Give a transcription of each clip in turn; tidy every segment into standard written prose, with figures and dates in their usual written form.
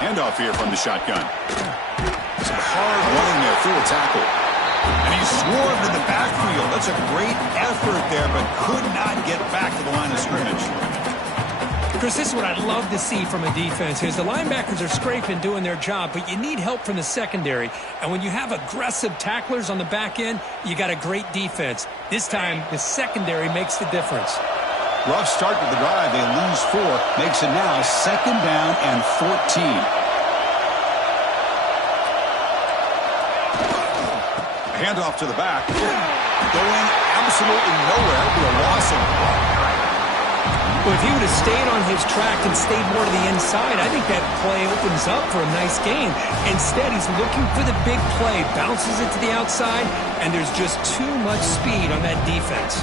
Handoff here from the shotgun. Some hard running there through a tackle. And he swarmed in the backfield. That's a great effort there, but could not get back to the line of scrimmage. Chris, this is what I'd love to see from a defense. Is the linebackers are scraping, doing their job, but you need help from the secondary. And when you have aggressive tacklers on the back end, you got a great defense. This time, the secondary makes the difference. Rough start to the drive. They lose 4. Makes it now 2nd down and 14. Handoff to the back. Going absolutely nowhere. It'll be a loss of 1. Well, if he would have stayed on his track and stayed more to the inside, I think that play opens up for a nice gain. Instead, he's looking for the big play, bounces it to the outside, and there's just too much speed on that defense.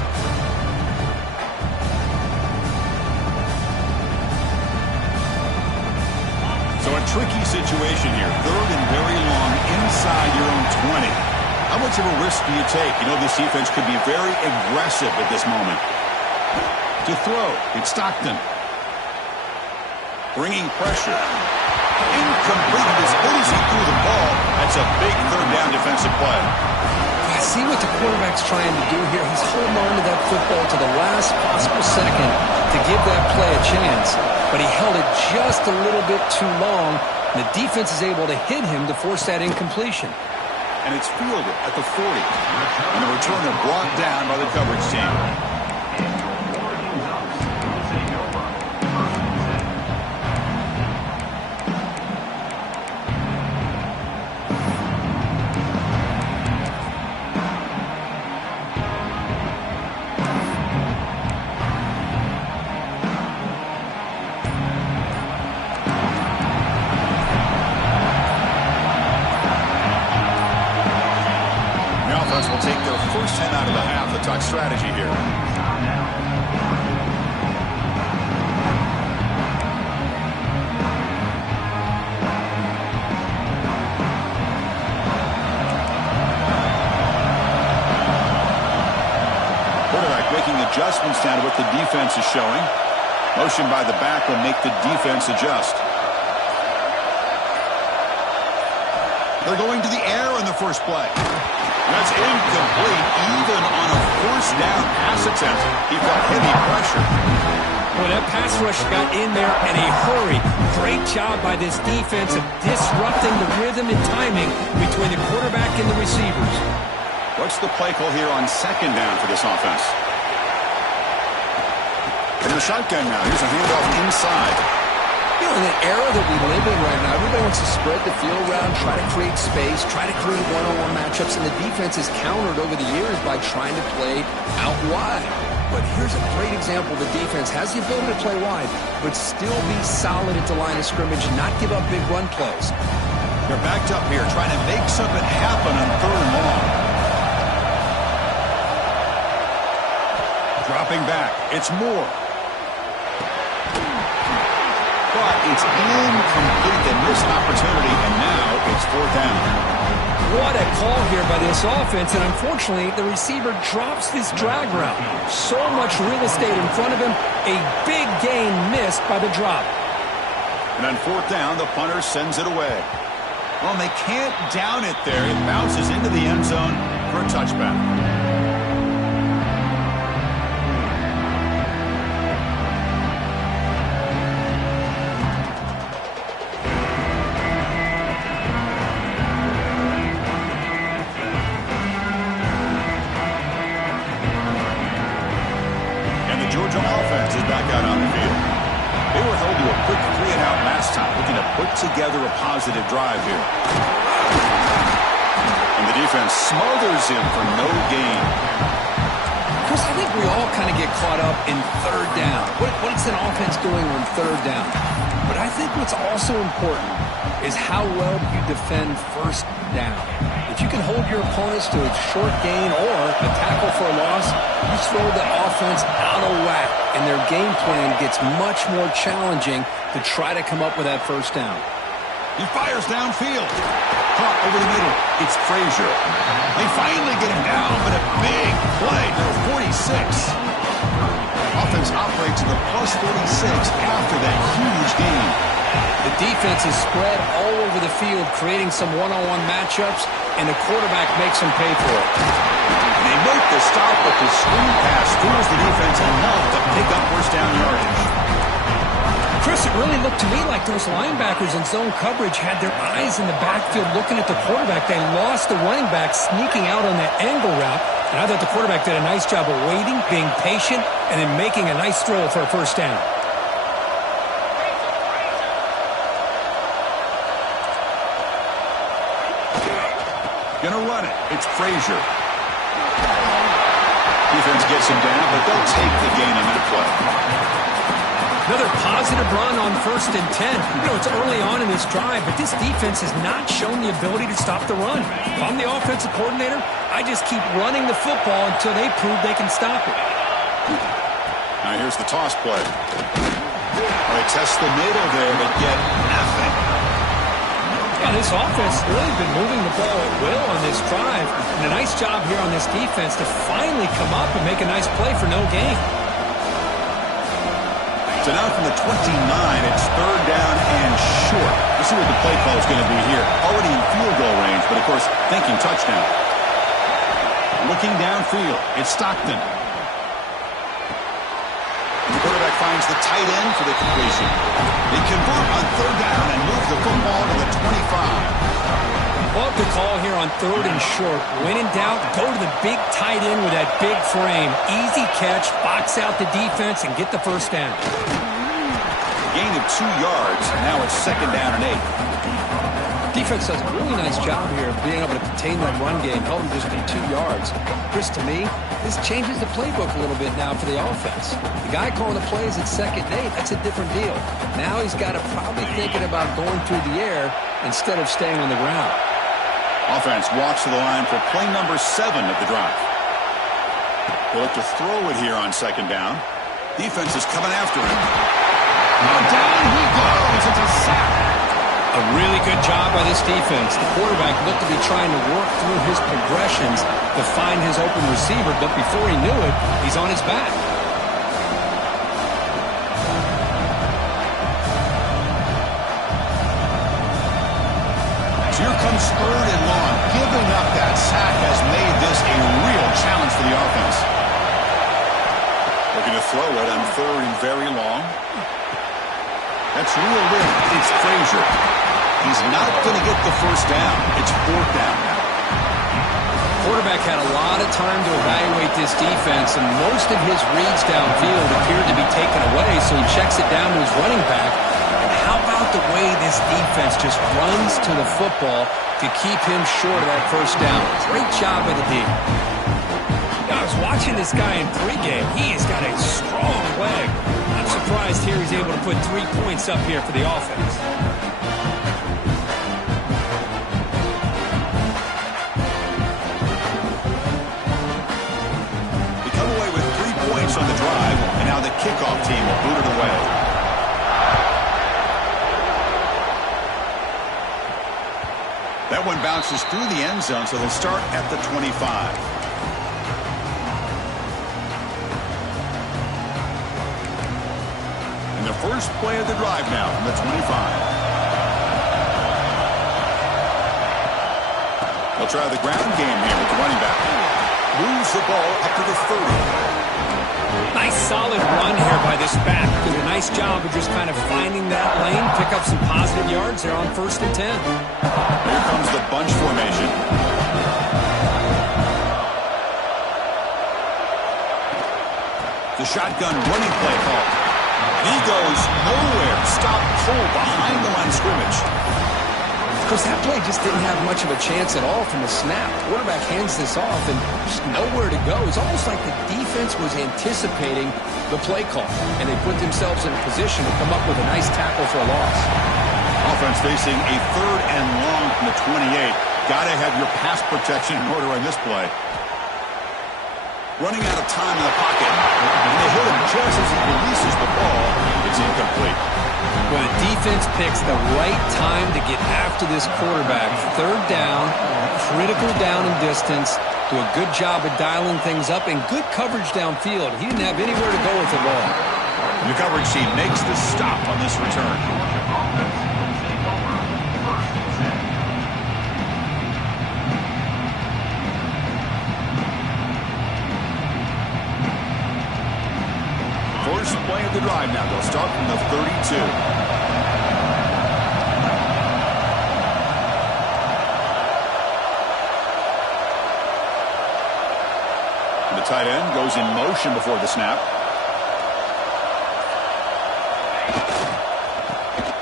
So a tricky situation here. 3rd and very long inside your own 20. How much of a risk do you take? You know, this defense could be very aggressive at this moment. To throw, it's Stockton. Bringing pressure. Incomplete. As good as he threw the ball, that's a big 3rd down defensive play. I see what the quarterback's trying to do here. He's holding on to that football to the last possible second to give that play a chance. But he held it just a little bit too long. And the defense is able to hit him to force that incompletion. And it's fielded at the 40. And the returner brought down by the coverage team. Will take their first 10 out of the half. The talk strategy here. Quarterback making adjustments down to what the defense is showing. Motion by the back will make the defense adjust. They're going to the air in the first play. That's incomplete, even on a 1st down pass attempt. He felt heavy pressure. Well, that pass rush got in there in a hurry. Great job by this defense of disrupting the rhythm and timing between the quarterback and the receivers. What's the play call here on 2nd down for this offense? From the shotgun now, here's a handoff inside. You know, in the era that we live in right now, everybody wants to spread the field around, try to create space, try to create one-on-one matchups, and the defense is countered over the years by trying to play out wide. But here's a great example. The defense has the ability to play wide, but still be solid at the line of scrimmage and not give up big run plays. They're backed up here, trying to make something happen on 3rd and long. Dropping back, it's Moore. But it's incomplete. They missed an opportunity, and now it's 4th down. What a call here by this offense, and unfortunately, the receiver drops this drag route. So much real estate in front of him, a big gain missed by the drop. And on 4th down, the punter sends it away. Well, they can't down it there. It bounces into the end zone for a touchback. Georgia offense is back out on the field. They were held to a quick 3-and-out last time, looking to put together a positive drive here. And the defense smothers him for no gain. Chris, I think we all kind of get caught up in 3rd down. What's an offense doing on 3rd down? But I think what's also important is how well you defend 1st down. If you can hold your opponents to a short gain or a tackle for a loss, you throw the offense out of whack, and their game plan gets much more challenging to try to come up with that 1st down. He fires downfield. Caught over the middle. It's Frazier. They finally get him down, but a big play for 46. Offense operates in the +46 after that huge gain. The defense is spread all over the field, creating some one-on-one matchups, and the quarterback makes them pay for it. They make the stop, but the screen pass fools the defense enough to pick up first down yardage. Chris, it really looked to me like those linebackers in zone coverage had their eyes in the backfield looking at the quarterback. They lost the running back sneaking out on that angle route, and I thought the quarterback did a nice job of waiting, being patient, and then making a nice throw for a first down. Gonna run it. It's Frazier. Defense gets him down, but they'll take the gain on that play. Another positive run on 1st and 10. You know, it's early on in this drive, but this defense has not shown the ability to stop the run. If I'm the offensive coordinator, I just keep running the football until they prove they can stop it. Now here's the toss play. They test the middle there, but get nothing. Yeah, this offense has really been moving the ball at will on this drive. And a nice job here on this defense to finally come up and make a nice play for no gain. So now from the 29, it's 3rd down and short. Let's see what the play call is going to be here. Already in field goal range, but of course, thinking touchdown. Looking downfield, it's Stockton. The quarterback finds the tight end for the completion. They convert on 3rd down and move the football to the 25. Love the call here on 3rd and short. When in doubt, go to the big tight end with that big frame. Easy catch, box out the defense, and get the first down. Gain of 2 yards, and now it's 2nd down and 8. Defense does a really nice job here of being able to contain that run game, held them just to 2 yards. Chris, to me, this changes the playbook a little bit now for the offense. The guy calling the plays at 2nd and 8, that's a different deal. Now he's got to probably thinking about going through the air instead of staying on the ground. Offense walks to the line for play number 7 of the drive. They'll look to throw it here on 2nd down. Defense is coming after him. Now down he goes. It's a sack. A really good job by this defense. The quarterback looked to be trying to work through his progressions to find his open receiver, but before he knew it, he's on his back. Here comes 3rd and long. Giving up that sack has made this a real challenge for the offense. Looking to throw it on 3rd and very long. That's reeled in. It's Frazier. He's not going to get the first down. It's 4th down now. Quarterback had a lot of time to evaluate this defense, and most of his reads downfield appeared to be taken away, so he checks it down to his running back. How about the way this defense just runs to the football to keep him short of that first down? Great job by the D. I was watching this guy in pregame. He has got a strong leg. I'm surprised here he's able to put 3 points up here for the offense. They come away with 3 points on the drive, and now the kickoff team will boot it away. That one bounces through the end zone, so they'll start at the 25. And the first play of the drive now from the 25. They'll try the ground game here with the running back. Moves the ball up to the 30. Nice solid run here by this back. Did a nice job of just kind of finding that lane, pick up some positive yards there on 1st and 10. Here comes the bunch formation. The shotgun running play call. He goes nowhere. Stop cold behind the line of scrimmage. Because that play just didn't have much of a chance at all from the snap. Quarterback hands this off and just nowhere to go. It's almost like the defense was anticipating the play call, and they put themselves in a position to come up with a nice tackle for a loss. Offense facing a 3rd and long from the 28. Got to have your pass protection in order on this play. Running out of time in the pocket. And they hit him just as he releases the ball. It's incomplete. Well, the defense picks the right time to get after this quarterback. 3rd down, critical down and distance. Do a good job of dialing things up and good coverage downfield. He didn't have anywhere to go with the ball. The coverage team makes the stop on this return. 2. The tight end goes in motion before the snap.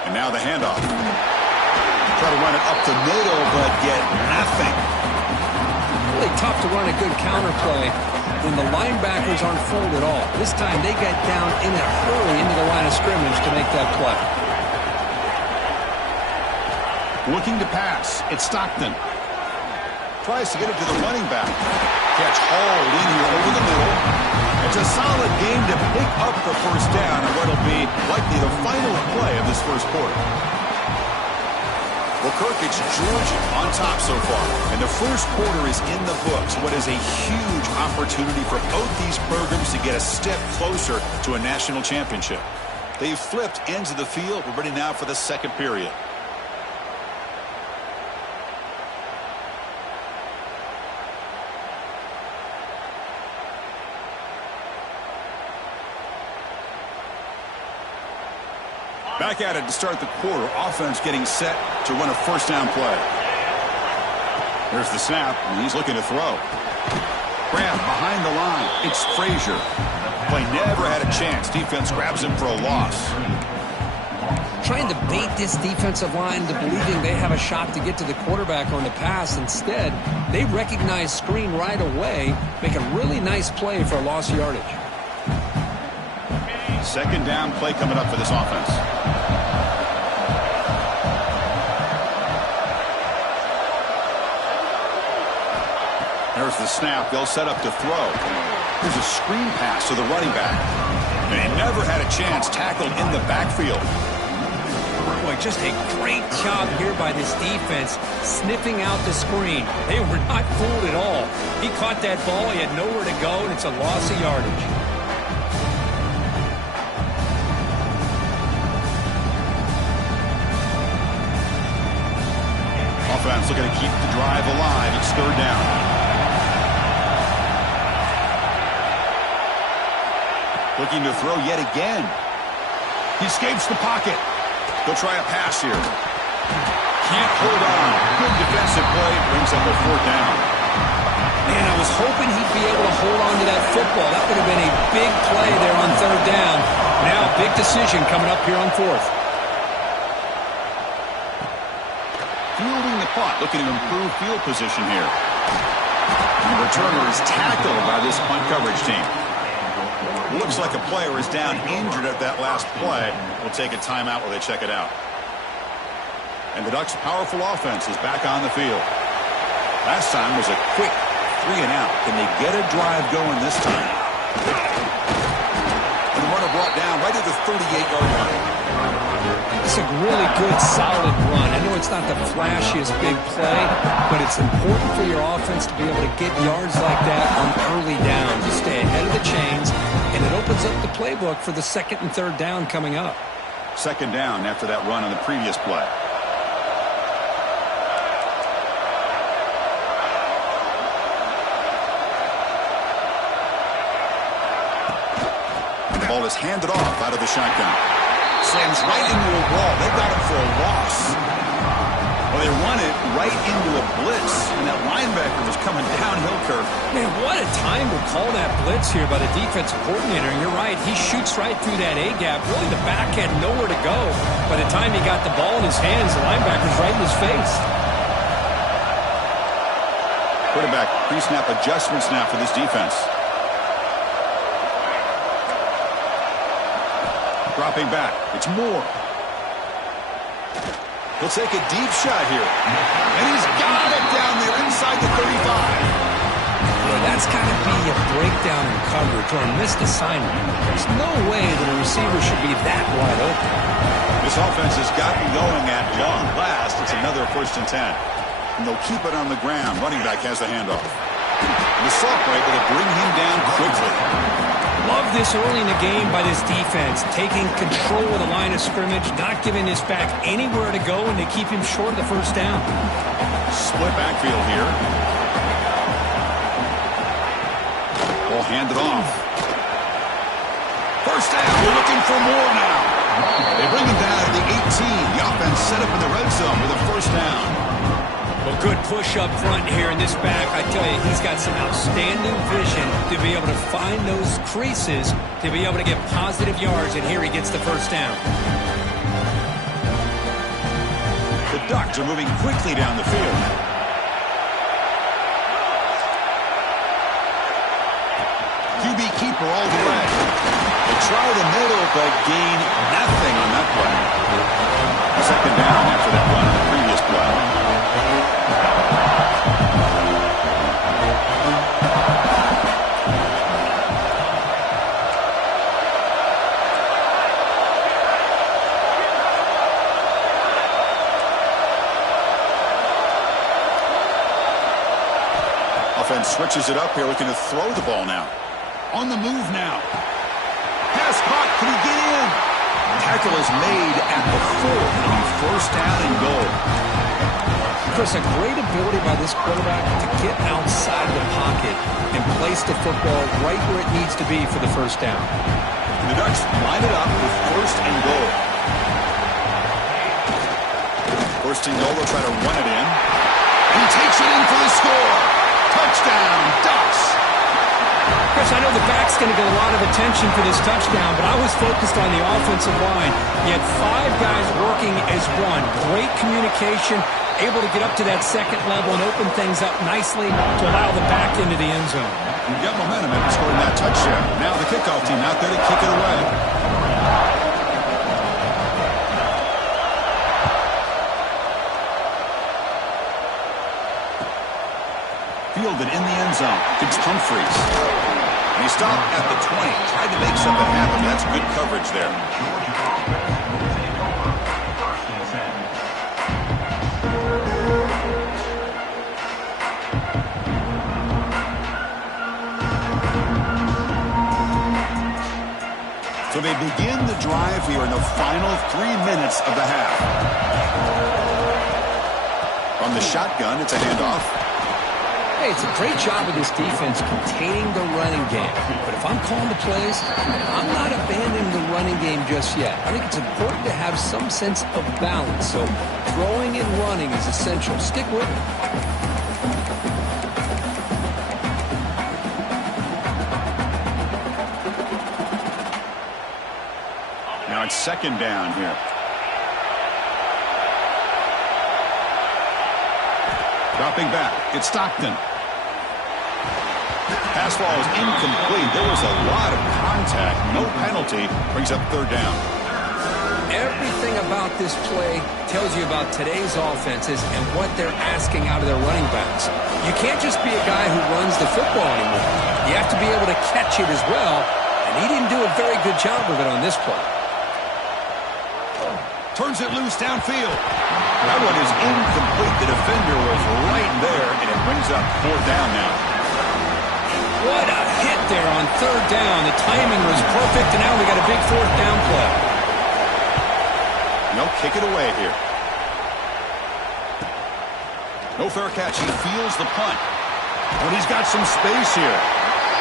And now the handoff. Try to run it up the middle, but get nothing. Really tough to run a good counter play when the linebackers aren't fooled at all. This time they got down in a hurry into the line of scrimmage to make that play. Looking to pass. It's Stockton. Tries to get it to the running back. Catch hauled in here over the middle. It's a solid game to pick up the first down and what will be likely the final play of this first quarter. Well, Kirk, it's Georgia on top so far. And the first quarter is in the books. What is a huge opportunity for both these programs to get a step closer to a national championship. They've flipped ends of the field. We're ready now for the second period. Back at it to start the quarter. Offense getting set to run a first down play. There's the snap, and he's looking to throw. Grab behind the line. It's Frazier. Play never had a chance. Defense grabs him for a loss. Trying to bait this defensive line into believing they have a shot to get to the quarterback on the pass. Instead, they recognize screen right away, make a really nice play for a loss of yardage. Second down play coming up for this offense. There's the snap. They'll set up to throw. There's a screen pass to the running back. And he never had a chance. Tackled in the backfield. Boy, just a great job here by this defense, sniffing out the screen. They were not fooled at all. He caught that ball. He had nowhere to go, and it's a loss of yardage. Offense looking to keep the drive alive. It's third down. Looking to throw yet again. He escapes the pocket. They'll try a pass here. Can't hold on. Good defensive play. Brings up a fourth down. Man, I was hoping he'd be able to hold on to that football. That would have been a big play there on third down. Now a big decision coming up here on fourth. Fielding the punt. Looking to improve field position here. The returner is tackled by this punt coverage team. Looks like a player is down injured at that last play. We'll take a timeout while they check it out. And the Ducks' powerful offense is back on the field. Last time was a quick 3 and out. Can they get a drive going this time? And the runner brought down right at the 38-yard line. It's a really good, solid run. I know it's not the flashiest big play, but it's important for your offense to be able to get yards like that on early downs, to stay ahead of the chains, and it opens up the playbook for the second and third down coming up. Second down after that run on the previous play. And the ball is handed off out of the shotgun. Slams right into a wall. They got it for a loss. Well, they run it right into a blitz, and that linebacker was coming downhill, Kirk. Man, what a time to call that blitz here by the defensive coordinator. And you're right, he shoots right through that A-gap. Really, the back had nowhere to go. By the time he got the ball in his hands, the linebacker's right in his face. Quarterback pre-snap adjustments now for this defense. Dropping back. It's Moore. He'll take a deep shot here. And he's got it down there inside the 35. Well, that's got to be a breakdown in coverage or a missed assignment. There's no way that a receiver should be that wide open. This offense has gotten going at long last. It's another 1st and 10. And they'll keep it on the ground. Running back has the handoff. And the Salk able to bring him down quickly. Love this early in the game by this defense, taking control of the line of scrimmage, not giving this back anywhere to go, and they keep him short of the first down. Split backfield here. Ball handed off. First down. We're looking for more now. They bring him down to the 18. The offense set up in the red zone with a first down. Well, good push up front here in this back. I tell you, he's got some outstanding vision to be able to find those creases, to be able to get positive yards, and here he gets the first down. The Ducks are moving quickly down the field. QB keeper all the way. They try the middle, but gain nothing on that play. Second down after that run on the previous play. Offense switches it up here, looking to throw the ball now. On the move now. Pass caught. Can he get in? Tackle is made at the 4. It'll be first down and goal. Chris, a great ability by this quarterback to get outside the pocket and place the football right where it needs to be for the first down. And the Ducks line it up with first and goal. First and goal, they'll try to run it in. He takes it in for the score. Touchdown, Ducks. Chris, I know the back's going to get a lot of attention for this touchdown, but I was focused on the offensive line. You had 5 guys working as one. Great communication, able to get up to that second level and open things up nicely to allow the back into the end zone. You got momentum after scoring that touchdown. Now the kickoff team out there to kick it away. Fielded in the end zone. It's Humphreys. And he stopped at the 20. Tried to make something happen. That's good coverage there. So they begin the drive here in the final 3 minutes of the half. From the shotgun, it's a handoff. Hey, it's a great job of this defense containing the running game. But if I'm calling the plays, I'm not abandoning the running game just yet. I think it's important to have some sense of balance. So throwing and running is essential. Stick with it. Now it's second down here. Dropping back, it's Stockton. Pass ball is incomplete. There was a lot of contact. No penalty. Brings up third down. Everything about this play tells you about today's offenses and what they're asking out of their running backs. You can't just be a guy who runs the football anymore. You have to be able to catch it as well, and he didn't do a very good job of it on this play. Turns it loose downfield. That one is incomplete. The defender was right there, and it brings up fourth down now. What a hit there on third down. The timing was perfect, and now we got a big fourth down play. No, kick it away here. No fair catch. He feels the punt. But he's got some space here.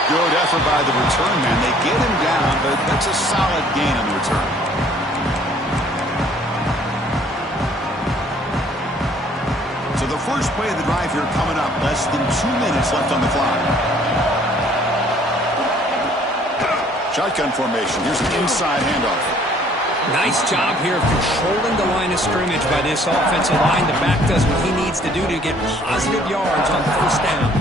Good effort by the return man. They get him down, but that's a solid gain on the return. So the first play of the drive here coming up. Less than 2 minutes left on the clock. Shotgun formation. Here's an inside handoff. Nice job here of controlling the line of scrimmage by this offensive line. The back does what he needs to do to get positive yards on first down.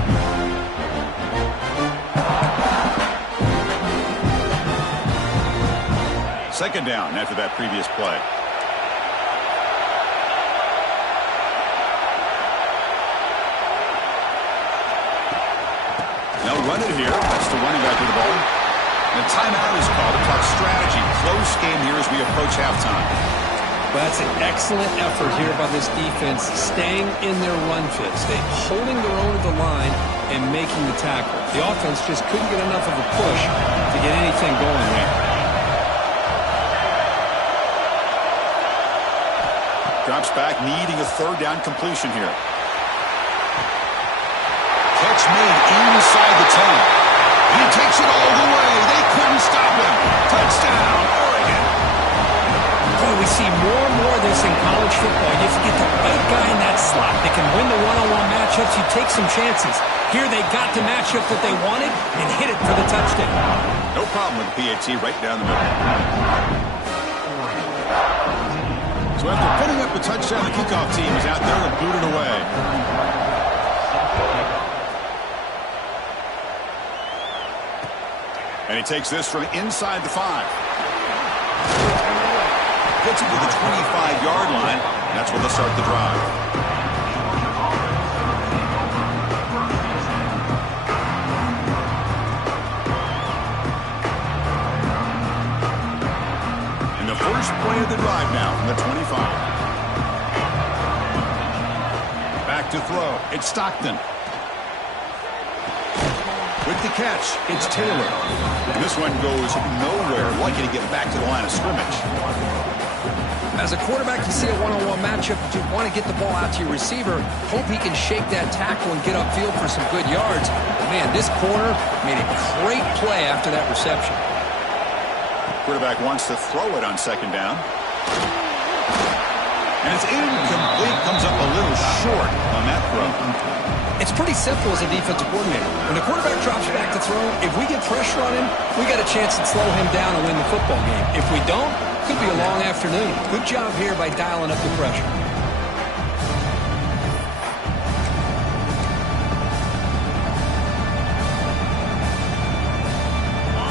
Second down after that previous play. Now run it here. That's the running back with the ball. And a timeout is called to talk strategy. Close game here as we approach halftime. Well, that's an excellent effort here by this defense, staying in their run fits. They holding their own at the line and making the tackle. The offense just couldn't get enough of a push to get anything going there. Drops back, needing a third down completion here. Catch made inside the 10. He takes it all the way. They couldn't stop him. Touchdown, Oregon. Boy, we see more and more of this in college football. You have to get the right guy in that slot. They can win the one-on-one matchups. You take some chances. Here they got the matchup that they wanted and hit it for the touchdown. No problem with the PAT right down the middle. So after putting up the touchdown, the kickoff team is out there to boot it away. And he takes this from inside the 5. Gets it to the 25-yard line, and that's where they'll start the drive. And the first play of the drive now from the 25. Back to throw. It's Stockton. With the catch, it's Taylor. And this one goes nowhere. Lucky to get back to the line of scrimmage. As a quarterback, you see a one-on-one matchup, you want to get the ball out to your receiver, hope he can shake that tackle and get upfield for some good yards. Man, this corner made a great play after that reception. Quarterback wants to throw it on second down. And it's incomplete. Comes up a little short on that throw. It's pretty simple as a defensive coordinator. When the quarterback drops back to throw, if we get pressure on him, we got a chance to slow him down and win the football game. If we don't, could be a long afternoon. Good job here by dialing up the pressure.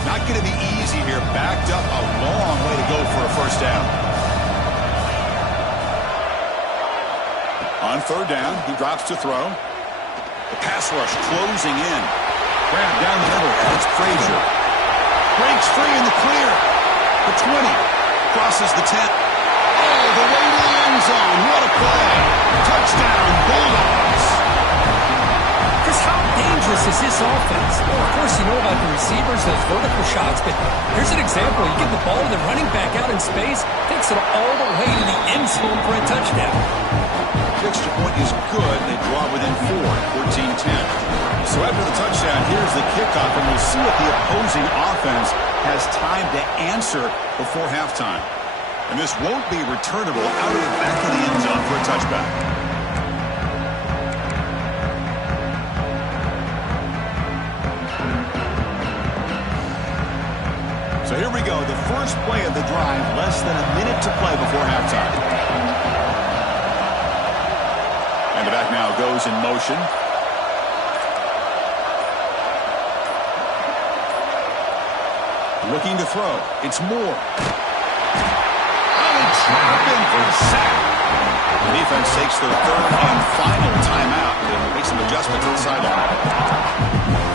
Not going to be easy here. Backed up a long way to go for a first down. On third down, he drops to throw. The pass rush closing in. Grab down the middle. It's Frazier. Breaks free in the clear. The 20. Crosses the 10. All the way to the end zone. What a play. Touchdown, Bulldogs. Chris, how dangerous is this offense? Well, of course, you know about the receivers, those vertical shots, but here's an example. You get the ball to the running back out in space, takes it all the way to the end zone for a touchdown. The extra point is good. They draw within 4, 14-10. So after the touchdown, here's the kickoff, and we'll see if the opposing offense has time to answer before halftime. And this won't be returnable out of the back of the end zone for a touchback. So here we go, the first play of the drive, less than a minute to play before halftime. And the back now goes in motion. Looking to throw. It's Moore. Oh, trap in for a sack. The defense takes their third and final timeout. They'll make some adjustments on the sideline.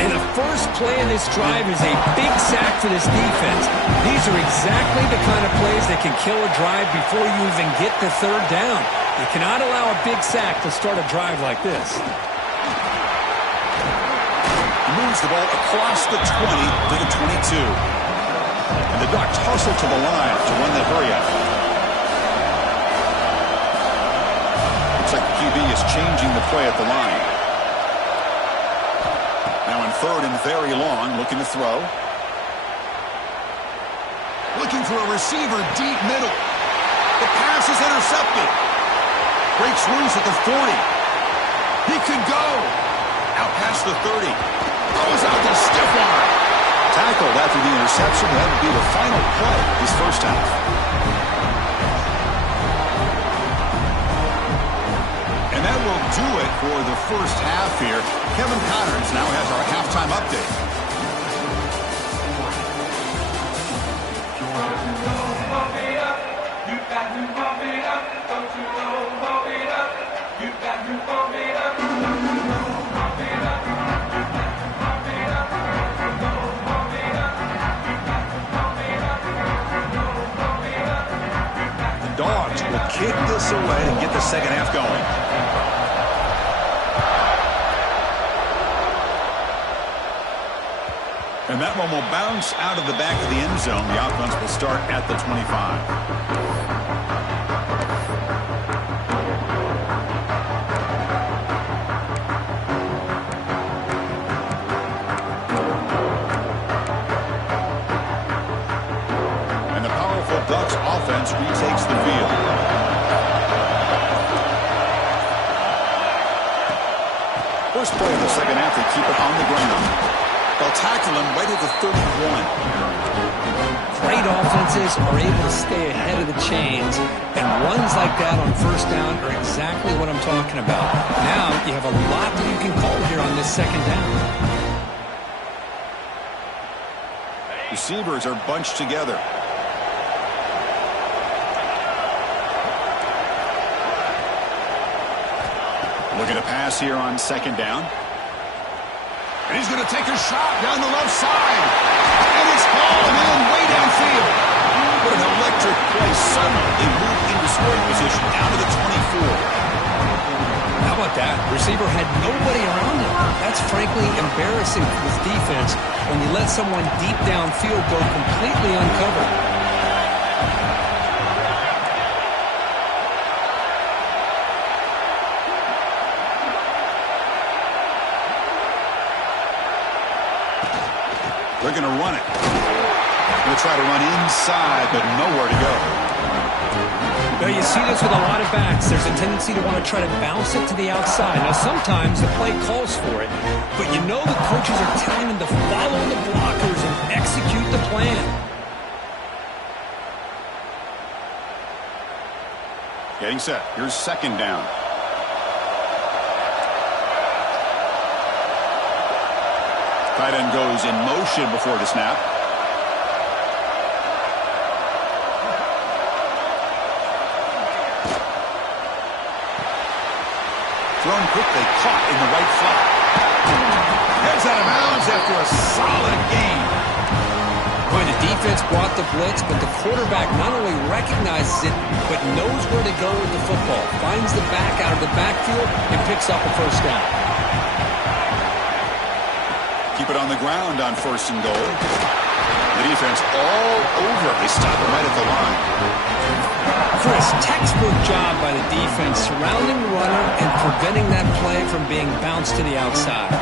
And the first play in this drive is a big sack for this defense. These are exactly the kind of plays that can kill a drive before you even get the third down. You cannot allow a big sack to start a drive like this. He moves the ball across the 20 to the 22. And the Ducks hustle to the line to run that hurry up. Looks like the QB is changing the play at the line. Now in third and very long, looking to throw. Looking for a receiver deep middle. The pass is intercepted. Breaks loose at the 40. He could go. Out past the 30. Throws out the stiff arm. Tackled after the interception. That would be the final play this first half. And that will do it for the first half here. Kevin Patterns now has our halftime update. Dogs will kick this away and get the second half going. And that one will bounce out of the back of the end zone. The offense will start at the 25. Ducks offense retakes the First play of the second half, they keep it on the ground. They'll tackle him right at the 31. Great offenses are able to stay ahead of the chains, and runs like that on first down are exactly what I'm talking about. Now you have a lot that you can call here on this second down. Receivers are bunched together. Looking to pass here on second down. And he's going to take a shot down the left side. And it's falling in way downfield. What an electric play. Suddenly, they move into scoring position down to the 24. How about that? Receiver had nobody around him. That's frankly embarrassing for this defense when you let someone deep downfield go completely uncovered. They're going to run it. Going to try to run inside, but nowhere to go. Well, you see this with a lot of backs. There's a tendency to want to try to bounce it to the outside. Now, sometimes the play calls for it, but you know the coaches are telling them to follow the blockers and execute the plan. Getting set. Here's second down. Tight end goes in motion before the snap. Thrown quickly, caught in the right flat. Heads out of bounds after a solid gain. Boy, the defense brought the blitz, but the quarterback not only recognizes it, but knows where to go with the football. Finds the back out of the backfield and picks up a first down. Keep it on the ground on first and goal. The defense all over. They stop him right at the line. Chris, textbook job by the defense surrounding the runner and preventing that play from being bounced to the outside.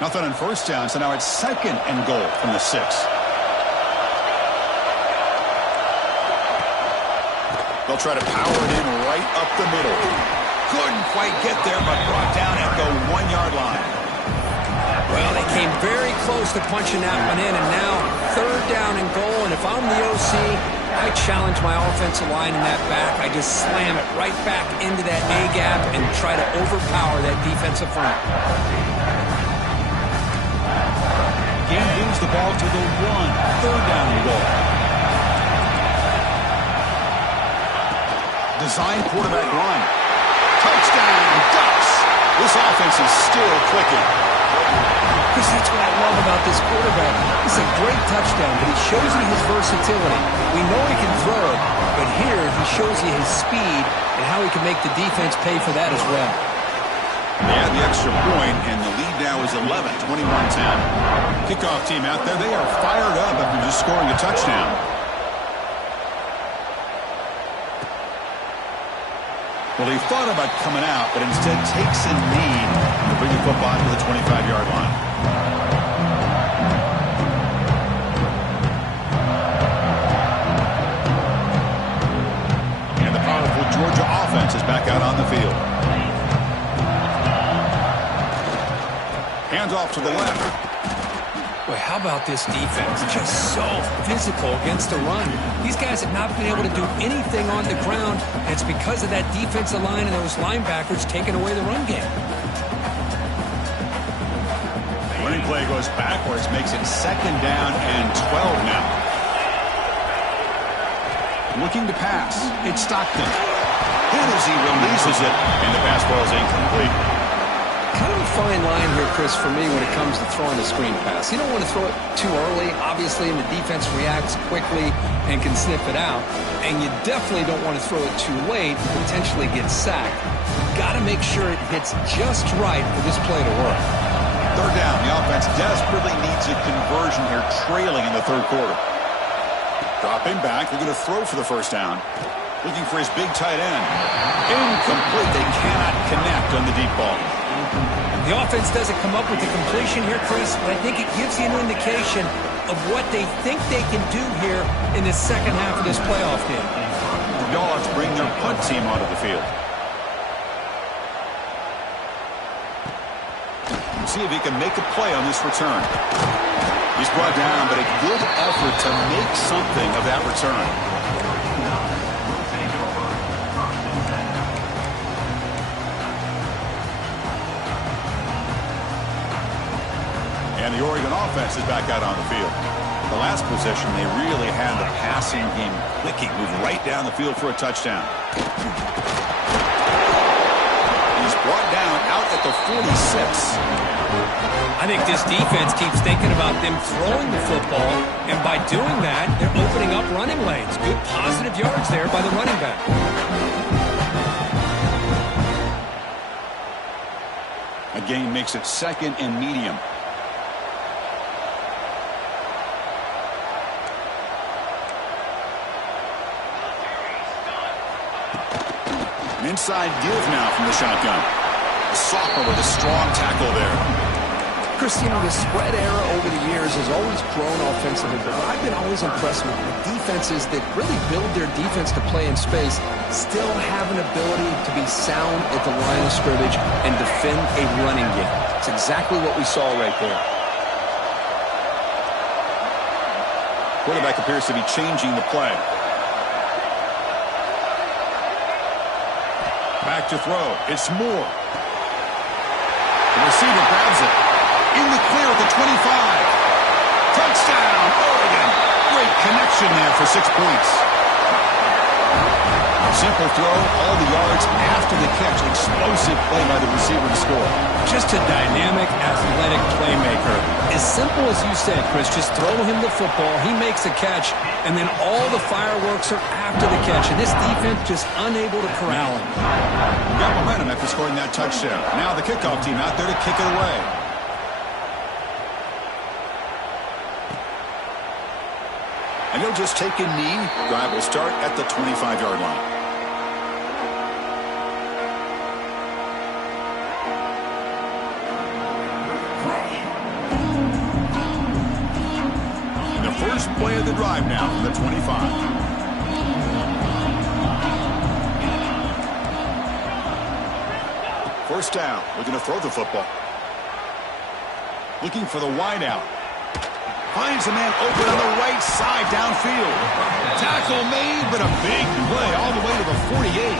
Nothing on first down, so now it's second and goal from the 6. They'll try to power it in right up the middle. Couldn't quite get there, but brought down at the 1-yard line. Well, they came very close to punching that one in, and now third down and goal. And if I'm the OC, I challenge my offensive line in that back. I just slam it right back into that A-gap and try to overpower that defensive front. Game moves the ball to the 1. Third down and goal. Design quarterback run. Touchdown, Ducks. This offense is still clicking. Chris, that's what I love about this quarterback. It's a great touchdown, but he shows you his versatility. We know he can throw it, but here he shows you his speed and how he can make the defense pay for that as well. They add the extra point, and the lead now is 11, 21-10. Kickoff team out there, they are fired up after just scoring a touchdown. Well, he thought about coming out, but instead takes a knee to bring the football to the 25-yard line. And the powerful Georgia offense is back out on the field. Hands off to the left. Boy, how about this defense? Just so physical against the run. These guys have not been able to do anything on the ground, and it's because of that defensive line and those linebackers taking away the run game. Running play goes backwards, makes it second down and 12 now. Looking to pass. It's Stockton. And as he releases it, and the pass ball is incomplete. Kind of a fine line here, Chris, for me when it comes to throwing a screen pass. You don't want to throw it too early, obviously, and the defense reacts quickly and can sniff it out. And you definitely don't want to throw it too late and potentially get sacked. Got to make sure it hits just right for this play to work. Third down. The offense desperately needs a conversion here, trailing in the third quarter. Dropping back. They're going to throw for the first down. Looking for his big tight end. Incomplete. They cannot connect on the deep ball. The offense doesn't come up with the completion here, Chris, but I think it gives you an indication of what they think they can do here in the second half of this playoff game. The Dogs bring their punt team onto the field. See if he can make a play on this return. He's brought down, but a good effort to make something of that return. And the Oregon offense is back out on the field. The last possession, they really had the passing game clicking, moved right down the field for a touchdown. He's brought down out at the 46. I think this defense keeps thinking about them throwing the football, and by doing that, they're opening up running lanes. Good positive yards there by the running back. A gain makes it 2nd and medium. An inside give now from the shotgun. A sophomore with a strong tackle there. Chris, you know, the spread era over the years has always grown offensively, but I've been always impressed with the defenses that really build their defense to play in space, still have an ability to be sound at the line of scrimmage and defend a running game. It's exactly what we saw right there. Quarterback appears to be changing the play. Back to throw. It's Moore. The receiver grabs it. In the clear at the 25. Touchdown, Oregon. Great connection there for 6 points. Simple throw, all the yards after the catch. Explosive play by the receiver to score. Just a dynamic, athletic playmaker. As simple as you said, Chris, just throw him the football, he makes a catch, and then all the fireworks are after the catch. And this defense just unable to corral him. Got momentum after scoring that touchdown. Now the kickoff team out there to kick it away. And he'll just take a knee. Drive will start at the 25-yard line. First play of the drive now from the 25. First down. Looking to throw the football. Looking for the wideout. Finds a man open on the right side downfield. Tackle made, but a big play all the way to the 48.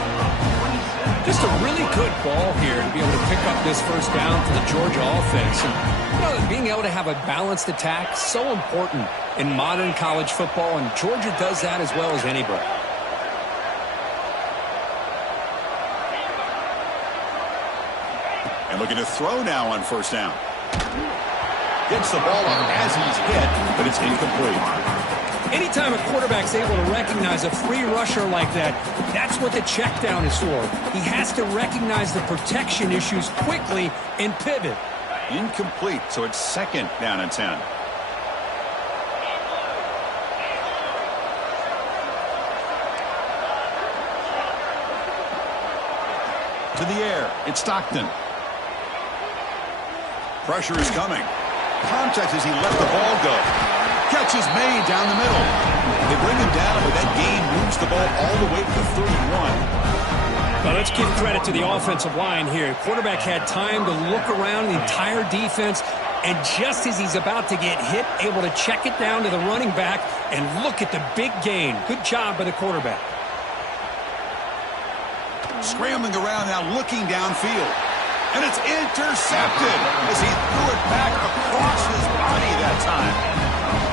Just a really good ball here to be able to pick up this first down for the Georgia offense. And, you know, being able to have a balanced attack, so important in modern college football, and Georgia does that as well as anybody. And looking to throw now on first down. Gets the ball up as he's hit, but it's incomplete. Anytime a quarterback's able to recognize a free rusher like that, that's what the check down is for. He has to recognize the protection issues quickly and pivot. Incomplete, so it's 2nd down and 10. To the air, it's Stockton. Pressure is coming. Contact as he let the ball go. Catch is made down the middle. They bring him down, but that gain moves the ball all the way to the 31. Well, let's give credit to the offensive line here. Quarterback had time to look around the entire defense, and just as he's about to get hit, able to check it down to the running back, and look at the big gain. Good job by the quarterback. Scrambling around now, looking downfield. And it's intercepted as he threw it back across his body that time.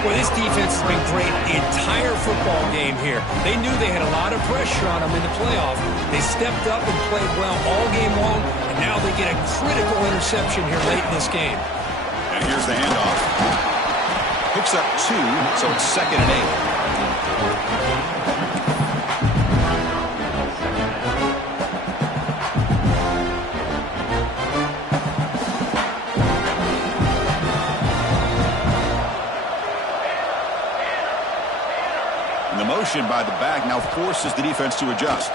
Well, this defense has been great the entire football game here. They knew they had a lot of pressure on them in the playoff. They stepped up and played well all game long, and now they get a critical interception here late in this game. And here's the handoff. Picks up 2, so it's 2nd and 8. And the motion by the back now forces the defense to adjust.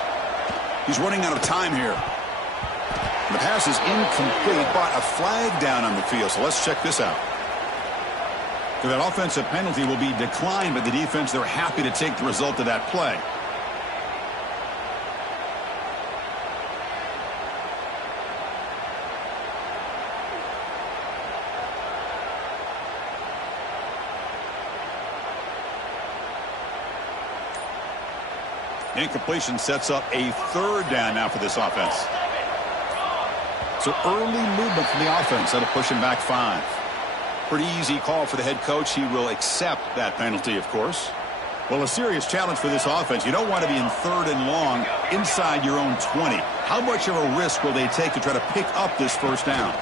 He's running out of time here. The pass is incomplete, but a flag down on the field, so let's check this out. So that offensive penalty will be declined by the defense. They're happy to take the result of that play. Incompletion sets up a third down now for this offense. So early movement from the offense. That'll push him back 5. Pretty easy call for the head coach. He will accept that penalty, of course. Well, a serious challenge for this offense. You don't want to be in 3rd and long inside your own 20. How much of a risk will they take to try to pick up this first down?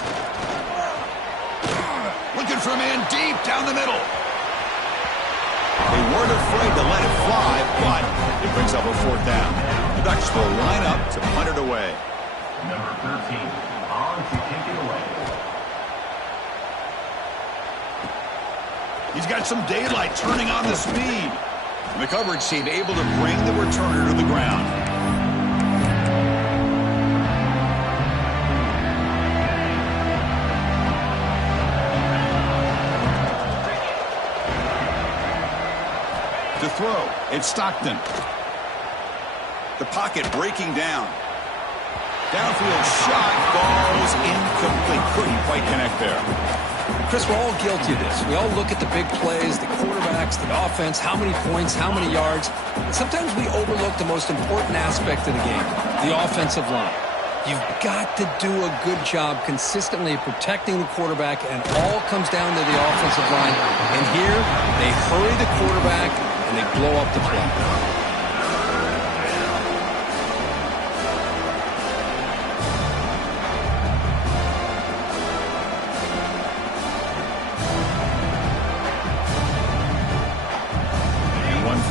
Looking for a man deep down the middle. They weren't afraid to let it fly, but it brings up a 4th down. The Ducks will line up to punt it away. Number 13, on to kick it away. He's got some daylight turning on the speed. The coverage team able to bring the returner to the ground. To throw, it's Stockton. The pocket breaking down. Downfield shot, falls incomplete. Couldn't quite connect there. Chris, we're all guilty of this. We all look at the big plays, the quarterbacks, the offense, how many points, how many yards. And sometimes we overlook the most important aspect of the game, the offensive line. You've got to do a good job consistently protecting the quarterback, and all comes down to the offensive line. And here, they hurry the quarterback, and they blow up the play.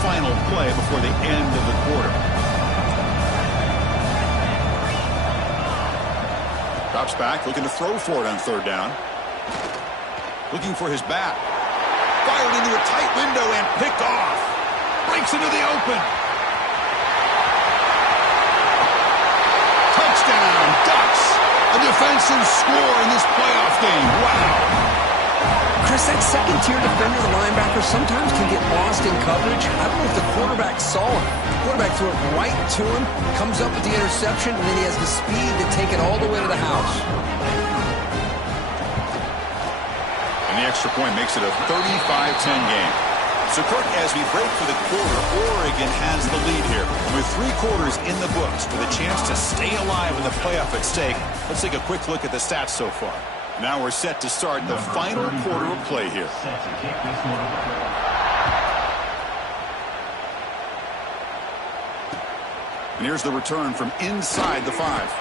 Final play before the end of the quarter. Drops back, looking to throw for it on 3rd down. Looking for his back. Fired into a tight window and picked off. Breaks into the open. Touchdown, Ducks. A defensive score in this playoff game. Wow. Chris, that second-tier defender, the linebacker, sometimes can get lost in coverage. I don't know if the quarterback saw him. The quarterback threw it right to him, comes up with the interception, and then he has the speed to take it all the way to the house. And the extra point makes it a 35-10 game. So, Kirk, as we break for the quarter, Oregon has the lead here. With 3 quarters in the books with a chance to stay alive in the playoff at stake, let's take a quick look at the stats so far. Now we're set to start the final quarter of play here. And here's the return from inside the 5.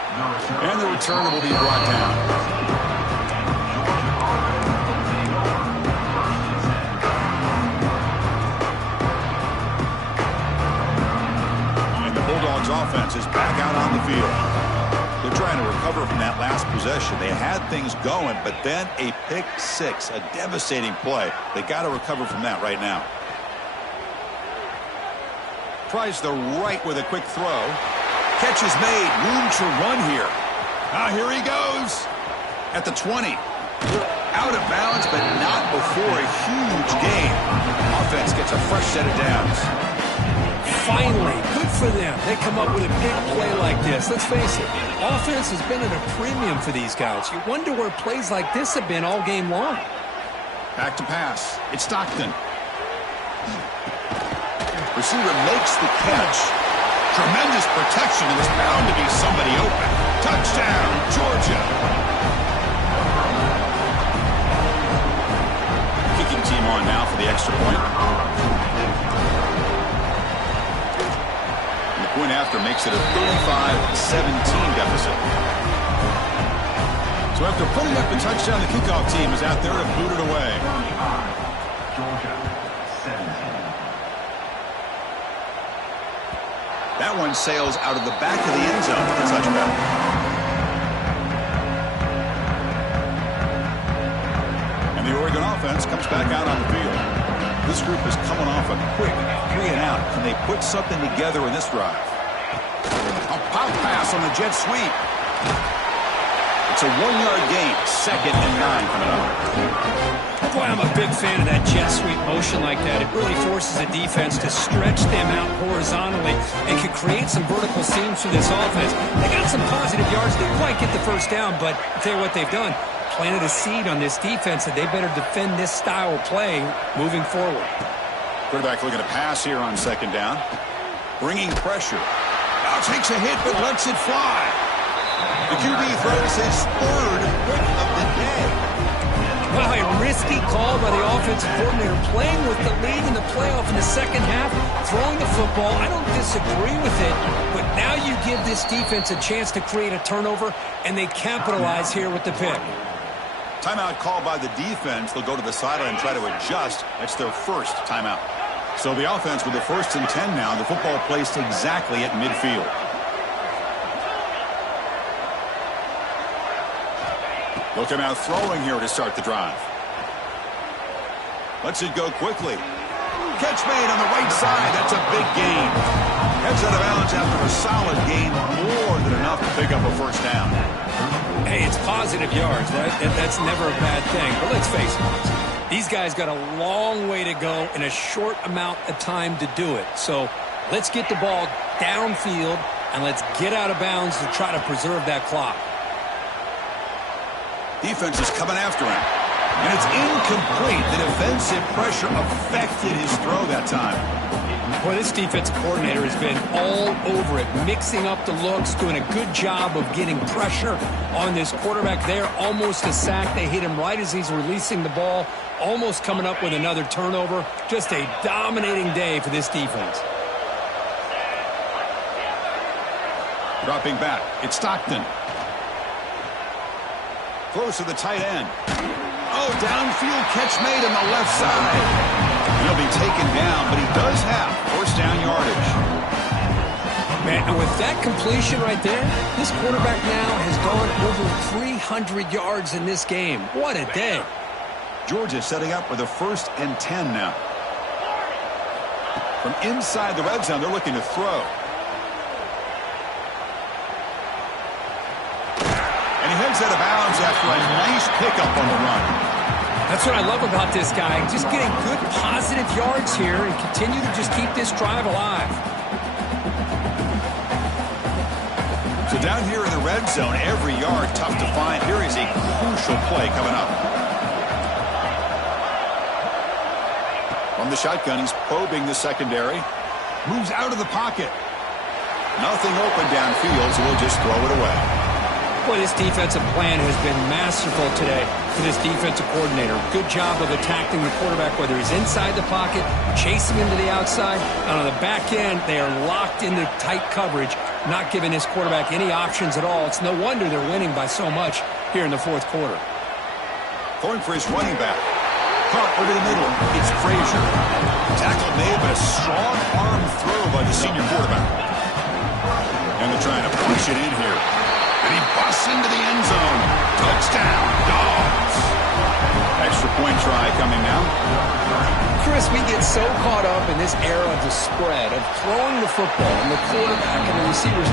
And the return will be brought down. And the Bulldogs offense is back out on the field. They're trying to recover from that last possession. They had things going, but then a pick 6, a devastating play. They got to recover from that right now. Tries the right with a quick throw. Catch is made. Room to run here. Here he goes. At the 20. Out of bounds, but not before a huge gain. Offense gets a fresh set of downs. Finally, good for them. They come up with a big play like this. Let's face it, offense has been at a premium for these guys. You wonder where plays like this have been all game long. Back to pass. It's Stockton. Receiver makes the catch. Tremendous protection, and there's bound to be somebody open. Touchdown, Georgia. Kicking team on now for the extra point. Point after makes it a 35-17 deficit. So after putting up a touchdown, the kickoff team is out there to boot it away. Georgia, 17. That one sails out of the back of the end zone for the touchback. And the Oregon offense comes back out on the field. This group is coming off a quick 3 and out. Can they put something together in this drive? A pop pass on the jet sweep. It's a 1-yard gain. 2nd and 9 coming up. Boy, I'm a big fan of that jet sweep motion like that. It really forces a defense to stretch them out horizontally and can create some vertical seams for this offense. They got some positive yards. They didn't quite get the first down, but I'll tell you what they've done. Planted a seed on this defense that they better defend this style of play moving forward. Quarterback looking to pass here on second down. Bringing pressure. Now takes a hit, but lets it fly. The QB throws his third pick of the day. Wow, a risky call by the offensive coordinator, playing with the lead in the playoff in the second half, throwing the football. I don't disagree with it, but now you give this defense a chance to create a turnover, and they capitalize here with the pick. Timeout called by the defense. They'll go to the sideline and try to adjust. That's their first timeout. So the offense with the 1st and 10 now. The football placed exactly at midfield. Looking out throwing here to start the drive. Lets it go quickly. Catch made on the right side. That's a big gain. Heads out of bounds after a solid gain. More than enough to pick up a first down. Hey, it's positive yards, right? That's never a bad thing. But let's face it, these guys got a long way to go in a short amount of time to do it. So let's get the ball downfield and let's get out of bounds to try to preserve that clock. Defense is coming after him. And it's incomplete. The defensive pressure affected his throw that time. Boy, this defensive coordinator has been all over it, mixing up the looks, doing a good job of getting pressure on this quarterback there. Almost a sack. They hit him right as he's releasing the ball, almost coming up with another turnover. Just a dominating day for this defense. Dropping back. It's Stockton. Close to the tight end. Oh, downfield catch made on the left side. He'll be taken down, but he does have first down yardage. Man, and with that completion right there, this quarterback now has gone over 300 yards in this game. What a day. Georgia setting up with a 1st and 10 now. From inside the red zone, they're looking to throw. And he heads out of bounds after a nice pickup on the run. That's what I love about this guy. Just getting good positive yards here and continue to just keep this drive alive. So down here in the red zone, every yard tough to find. Here is a crucial play coming up. From the shotgun, he's probing the secondary. Moves out of the pocket. Nothing open downfield, so we'll just throw it away. Boy, this defensive plan has been masterful today for this defensive coordinator. Good job of attacking the quarterback, whether he's inside the pocket, chasing him to the outside. And on the back end, they are locked into tight coverage, not giving this quarterback any options at all. It's no wonder they're winning by so much here in the fourth quarter. Going for his running back. Caught over the middle. It's Frazier. Tackle made, but a strong arm throw by the senior quarterback. And they're trying to push it in here. And he busts into the end zone. Touchdown, Dogs. Extra point try coming now. Chris, we get so caught up in this era of the spread, of throwing the football and the quarterback and the receivers.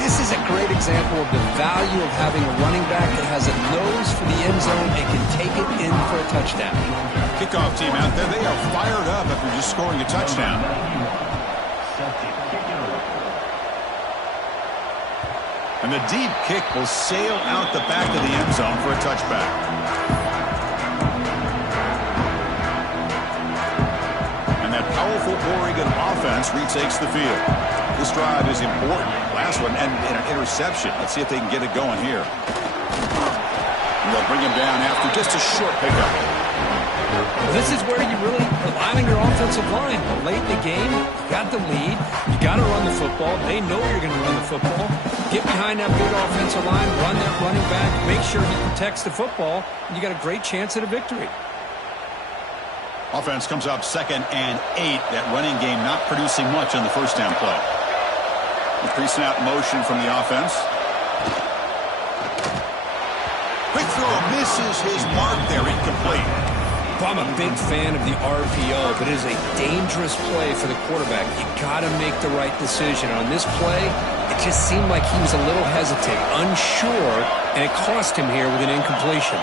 This is a great example of the value of having a running back that has a nose for the end zone and can take it in for a touchdown. Kickoff team out there. They are fired up after just scoring a touchdown. And the deep kick will sail out the back of the end zone for a touchback. And that powerful Oregon offense retakes the field. This drive is important. Last one and an interception. Let's see if they can get it going here. And they'll bring him down after just a short pickup. This is where you really rely on your offensive line. Late in the game, you got the lead. You got to run the football. They know you're going to run the football. Get behind that big offensive line, run that running back, make sure he protects the football, and you got a great chance at a victory. Offense comes up 2nd and 8. That running game not producing much on the first down play. The pre-snap motion from the offense. Quick throw misses his mark there, incomplete. I'm a big fan of the RPO, but it is a dangerous play for the quarterback. You got to make the right decision. On this play, it just seemed like he was a little hesitant, unsure, and it cost him here with an incompletion.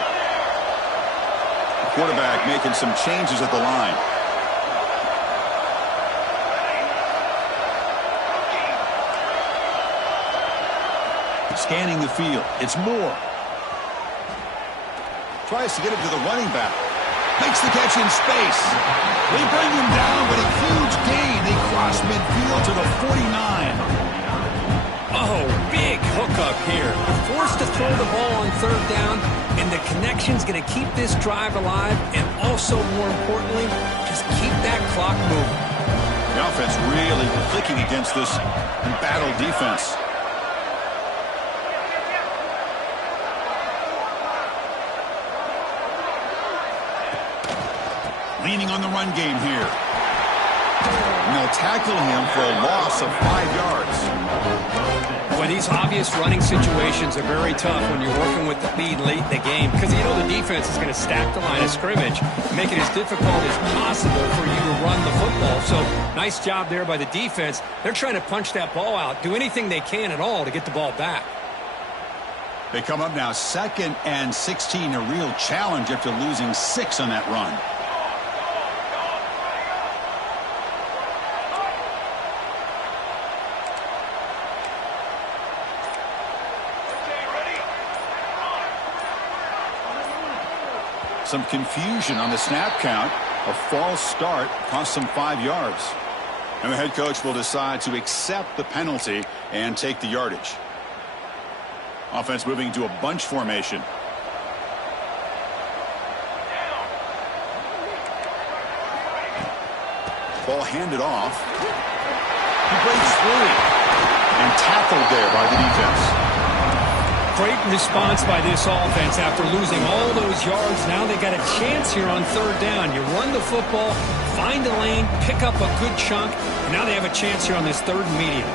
quarterback making some changes at the line. Scanning the field. It's Moore. Tries to get it to the running back. Makes the catch in space. They bring him down, but a huge gain. They cross midfield to the 49. Oh, big hookup here. You're forced to throw the ball on third down, and the connection's going to keep this drive alive, and also, more importantly, just keep that clock moving. The offense really clicking against this battle defense. Leaning on the run game here. And they'll tackle him for a loss of 5 yards. Well, these obvious running situations are very tough when you're working with the lead late in the game because you know the defense is going to stack the line of scrimmage, make it as difficult as possible for you to run the football. So nice job there by the defense. They're trying to punch that ball out, do anything they can at all to get the ball back. They come up now 2nd and 16, a real challenge after losing 6 on that run. Some confusion on the snap count. A false start cost them 5 yards. And the head coach will decide to accept the penalty and take the yardage. Offense moving to a bunch formation. Ball handed off. He breaks free. And tackled there by the defense. Great response by this offense after losing all those yards. Now they got a chance here on third down. You run the football, find a lane, pick up a good chunk, and now they have a chance here on this 3rd and medium.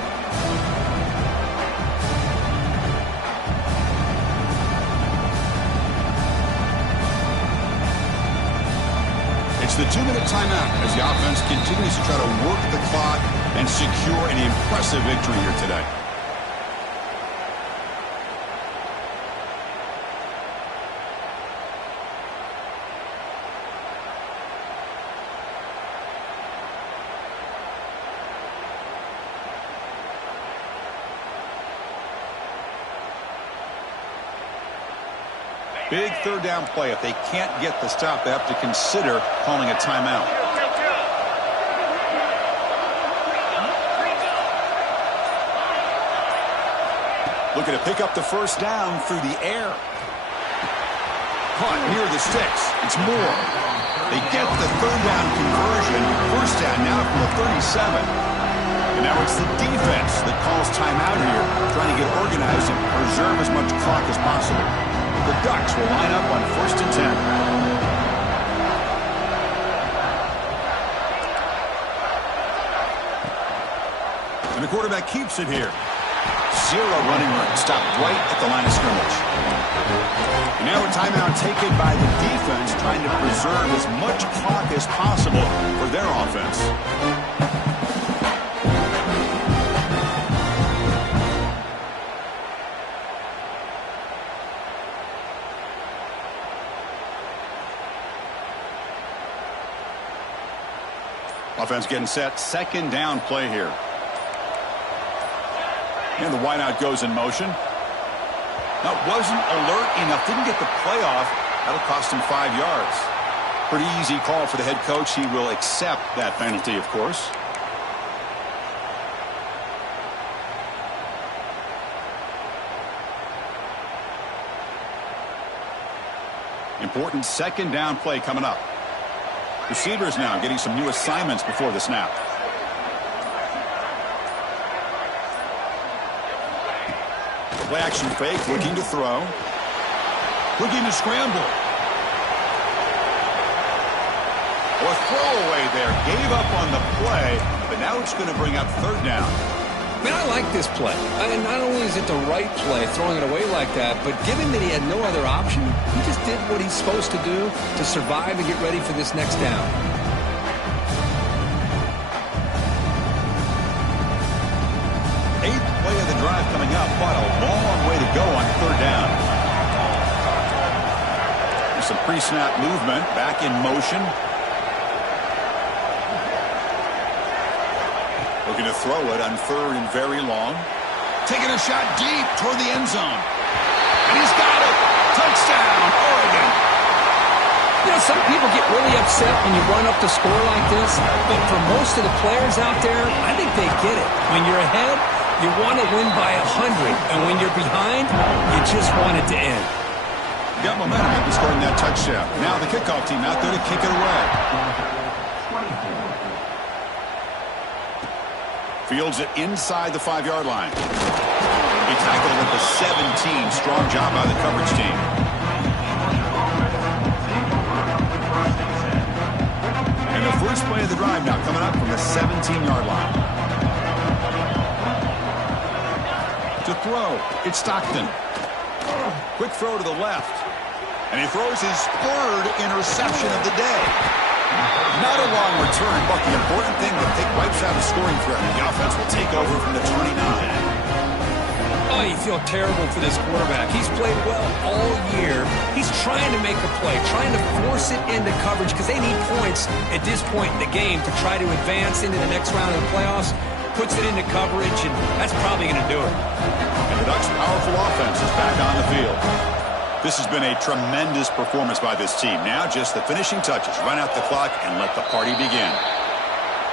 It's the 2-minute timeout as the offense continues to try to work the clock and secure an impressive victory here today. Big 3rd down play. If they can't get the stop, they have to consider calling a timeout. Looking to pick up the 1st down through the air. Punt near the sticks. It's Moore. They get the 3rd down conversion. 1st down now from the 37. And now it's the defense that calls timeout here, trying to get organized and preserve as much clock as possible. The Ducks will line up on 1st and 10. And the quarterback keeps it here. 0 running room. Stopped right at the line of scrimmage. And now a timeout taken by the defense, trying to preserve as much clock as possible for their offense. Offense getting set. 2nd down play here. And the wideout goes in motion. Now, wasn't alert enough. Didn't get the play off. That'll cost him 5 yards. Pretty easy call for the head coach. He will accept that penalty, of course. Important 2nd down play coming up. Receivers now getting some new assignments before the snap. Play action fake, looking to throw. Looking to scramble. A throwaway there. Gave up on the play, but now it's going to bring up 3rd down. Man, I like this play. And not only is it the right play, throwing it away like that, but given that he had no other option, he just did what he's supposed to do to survive and get ready for this next down. 8th play of the drive coming up, but a long way to go on 3rd down. There's some pre-snap movement, back in motion. Looking to throw it on 3rd and very long. Taking a shot deep toward the end zone. And he's got it. Touchdown, Oregon. You know, some people get really upset when you run up the score like this, but for most of the players out there, I think they get it. When you're ahead, you want to win by 100, and when you're behind, you just want it to end. Got momentum after scoring that touchdown. Now the kickoff team out there to kick it away. Fields it inside the 5-yard line. He tackled at the 17. Strong job by the coverage team. And the first play of the drive now coming up from the 17-yard line. To throw, it's Stockton. Quick throw to the left. And he throws his 3rd interception of the day. Not a long return, but the important thing that they wipes out a scoring threat. The offense will take over from the 29. Oh, you feel terrible for this quarterback. He's played well all year. He's trying to make a play, trying to force it into coverage because they need points at this point in the game to try to advance into the next round of the playoffs. Puts it into coverage, and that's probably going to do it. And the Ducks' powerful offense is back on the field. This has been a tremendous performance by this team. Now just the finishing touches. Run out the clock and let the party begin.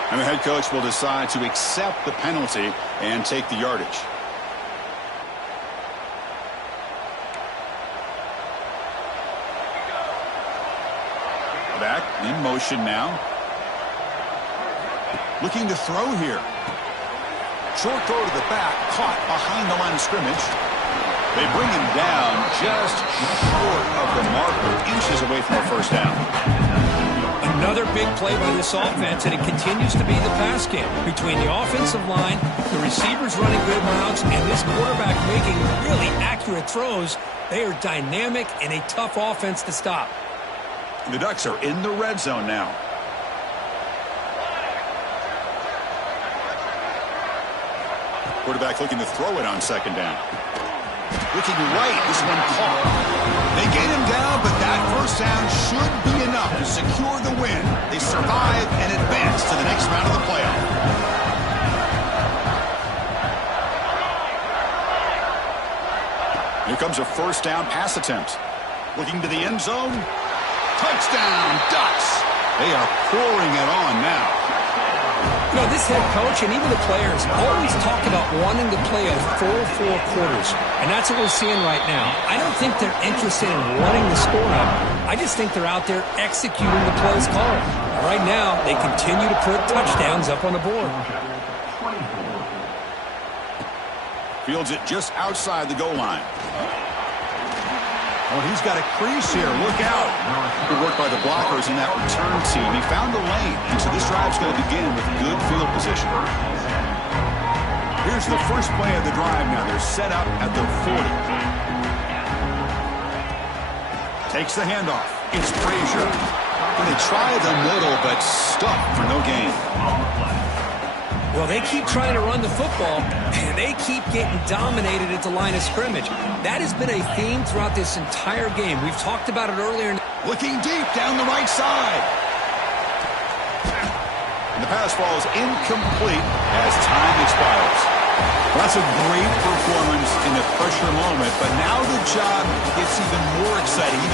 And the head coach will decide to accept the penalty and take the yardage. Back in motion now. Looking to throw here. Short throw to the back, caught behind the line of scrimmage. They bring him down just short of the marker, inches away from a first down. Another big play by this offense, and it continues to be the pass game between the offensive line, the receivers running good routes, and this quarterback making really accurate throws. They are dynamic and a tough offense to stop. The Ducks are in the red zone now. Quarterback looking to throw it on 2nd down. Looking right, this one caught. They get him down, but that first down should be enough to secure the win. They survive and advance to the next round of the playoff. Here comes a first down pass attempt. Looking to the end zone. Touchdown, Ducks. They are pouring it on now. You know, this head coach and even the players always talk about wanting to play a full 4 quarters, and that's what we're seeing right now. I don't think they're interested in wanting to score up. I just think they're out there executing the plays called. Right now, they continue to put touchdowns up on the board. Fields it just outside the goal line. Oh, he's got a crease here. Look out. Good work by the blockers in that return team. He found the lane, and so this drive's going to begin with good field position. Here's the first play of the drive now. They're set up at the 40. Takes the handoff. It's Frazier. And they try the middle, but stuck for no gain. Well, they keep trying to run the football, and they keep getting dominated at the line of scrimmage. That has been a theme throughout this entire game. We've talked about it earlier. Looking deep down the right side. And the pass falls incomplete as time expires. Well, that's a great performance in the pressure moment, but now the job gets even more exciting.